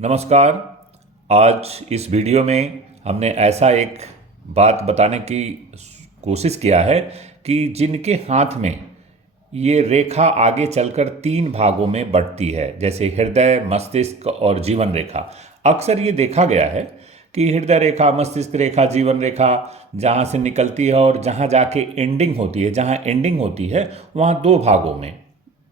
नमस्कार। आज इस वीडियो में हमने ऐसा एक बात बताने की कोशिश किया है कि जिनके हाथ में ये रेखा आगे चलकर 3 भागों में बंटती है, जैसे हृदय, मस्तिष्क और जीवन रेखा। अक्सर ये देखा गया है कि हृदय रेखा, मस्तिष्क रेखा, जीवन रेखा जहाँ से निकलती है और जहाँ जाके एंडिंग होती है, जहाँ एंडिंग होती है वहाँ 2 भागों में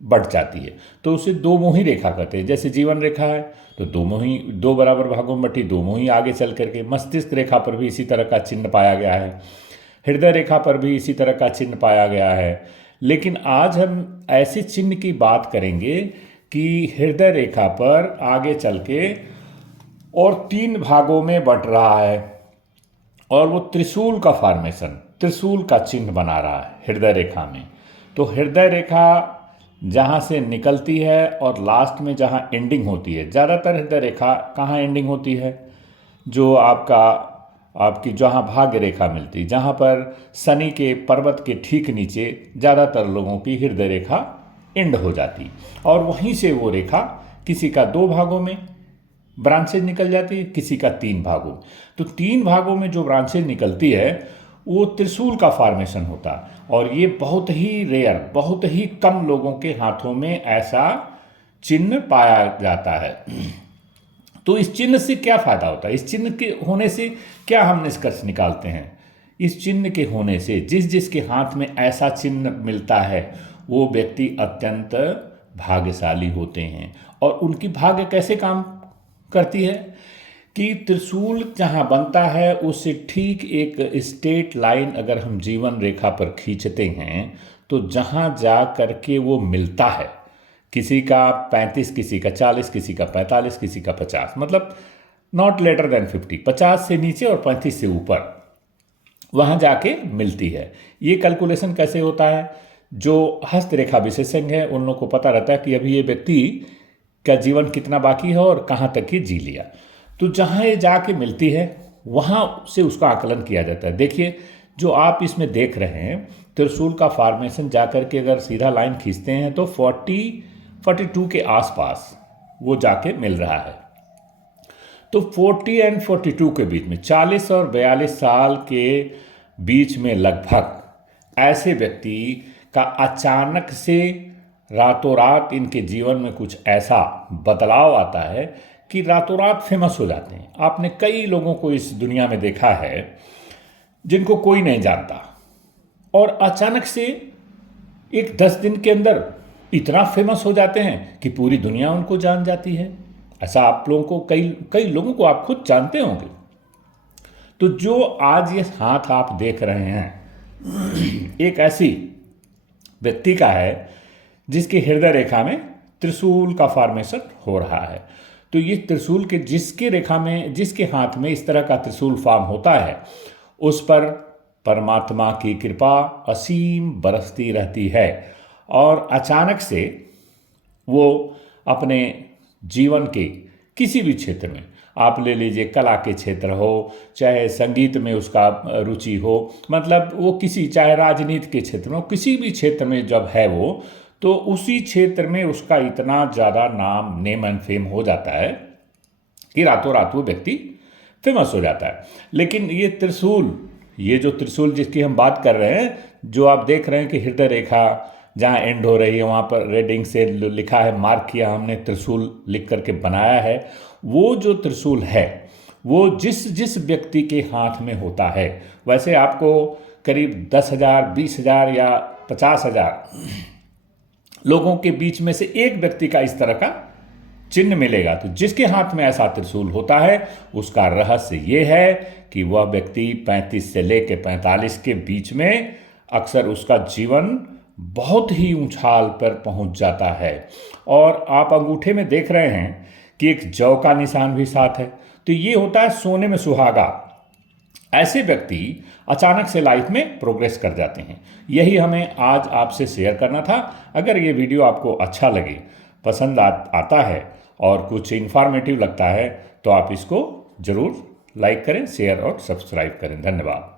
बढ़ जाती है, तो उसे दो मुही रेखा कहते हैं। जैसे जीवन रेखा है तो दो मुही, 2 बराबर भागों में बटी, 2 मुही आगे चल करके। मस्तिष्क रेखा पर भी इसी तरह का चिन्ह पाया गया है, हृदय रेखा पर भी इसी तरह का चिन्ह पाया गया है। लेकिन आज हम ऐसे चिन्ह की बात करेंगे कि हृदय रेखा पर आगे चल के और 3 भागों में बंट रहा है और वो त्रिशूल का फॉर्मेशन, त्रिशूल का चिन्ह बना रहा है हृदय रेखा में। तो हृदय रेखा जहाँ से निकलती है और लास्ट में जहाँ एंडिंग होती है, ज़्यादातर हृदय रेखा कहाँ एंडिंग होती है, जो आपकी जहाँ भाग्य रेखा मिलती है, जहाँ पर शनि के पर्वत के ठीक नीचे ज़्यादातर लोगों की हृदय रेखा एंड हो जाती, और वहीं से वो रेखा किसी का 2 भागों में ब्रांचेज निकल जाती है, किसी का 3 भागों। तो 3 भागों में जो ब्रांचेज निकलती है वो त्रिशूल का फॉर्मेशन होता है, और ये बहुत ही रेयर, बहुत ही कम लोगों के हाथों में ऐसा चिन्ह पाया जाता है। तो इस चिन्ह से क्या फायदा होता है, इस चिन्ह के होने से क्या हम निष्कर्ष निकालते हैं? इस चिन्ह के होने से जिसके हाथ में ऐसा चिन्ह मिलता है वो व्यक्ति अत्यंत भाग्यशाली होते हैं। और उनकी भाग्य कैसे काम करती है कि त्रिशूल जहाँ बनता है उससे ठीक एक स्ट्रेट लाइन अगर हम जीवन रेखा पर खींचते हैं तो जहाँ जा करके वो मिलता है, किसी का 35, किसी का 40, किसी का 45, किसी का 50, मतलब नॉट लेटर देन 50, 50 से नीचे और 35 से ऊपर वहाँ जाके मिलती है। ये कैलकुलेशन कैसे होता है? जो हस्तरेखा विशेषज्ञ है उन लोगों को पता रहता है कि अभी ये व्यक्ति का जीवन कितना बाकी है और कहाँ तक ये जी लिया। तो जहाँ ये जाके मिलती है वहाँ से उसका आकलन किया जाता है। देखिए, जो आप इसमें देख रहे हैं त्रिशूल का फॉर्मेशन जाकर के अगर सीधा लाइन खींचते हैं तो 42 के आसपास वो जाके मिल रहा है। तो 40 और 42 के बीच में, 40 और 42 साल के बीच में लगभग ऐसे व्यक्ति का अचानक से रातों रात इनके जीवन में कुछ ऐसा बदलाव आता है कि रातों रात फेमस हो जाते हैं। आपने कई लोगों को इस दुनिया में देखा है जिनको कोई नहीं जानता और अचानक से एक 10 दिन के अंदर इतना फेमस हो जाते हैं कि पूरी दुनिया उनको जान जाती है। ऐसा आप लोगों को कई लोगों को आप खुद जानते होंगे। तो जो आज ये हाथ आप देख रहे हैं एक ऐसी व्यक्ति का है जिसके हृदय रेखा में त्रिशूल का फॉर्मेशन हो रहा है। तो ये त्रिशूल के जिसके रेखा में, जिसके हाथ में इस तरह का त्रिशूल फॉर्म होता है उस पर परमात्मा की कृपा असीम बरसती रहती है, और अचानक से वो अपने जीवन के किसी भी क्षेत्र में, आप ले लीजिए कला के क्षेत्र हो, चाहे संगीत में उसका रुचि हो, मतलब वो किसी, चाहे राजनीति के क्षेत्र में हो, किसी भी क्षेत्र में जब है वो, तो उसी क्षेत्र में उसका इतना ज़्यादा नाम, नेम एंड फेम हो जाता है कि रातों रात वो व्यक्ति फेमस हो जाता है। लेकिन ये त्रिशूल, ये जो त्रिशूल जिसकी हम बात कर रहे हैं, जो आप देख रहे हैं कि हृदय रेखा जहाँ एंड हो रही है वहाँ पर रेड इंक से लिखा है, मार्क किया हमने, त्रिशूल लिख करके बनाया है। वो जो त्रिशूल है वो जिस व्यक्ति के हाथ में होता है, वैसे आपको करीब 10,000, 20,000 या 50,000 लोगों के बीच में से एक व्यक्ति का इस तरह का चिन्ह मिलेगा। तो जिसके हाथ में ऐसा त्रिशूल होता है उसका रहस्य ये है कि वह व्यक्ति 35 से लेकर 45 के बीच में अक्सर उसका जीवन बहुत ही ऊंचाई पर पहुंच जाता है। और आप अंगूठे में देख रहे हैं कि एक जौ का निशान भी साथ है, तो ये होता है सोने में सुहागा। ऐसे व्यक्ति अचानक से लाइफ में प्रोग्रेस कर जाते हैं। यही हमें आज आपसे शेयर करना था। अगर ये वीडियो आपको अच्छा लगे, पसंद आता है और कुछ इन्फॉर्मेटिव लगता है तो आप इसको ज़रूर लाइक करें, शेयर और सब्सक्राइब करें। धन्यवाद।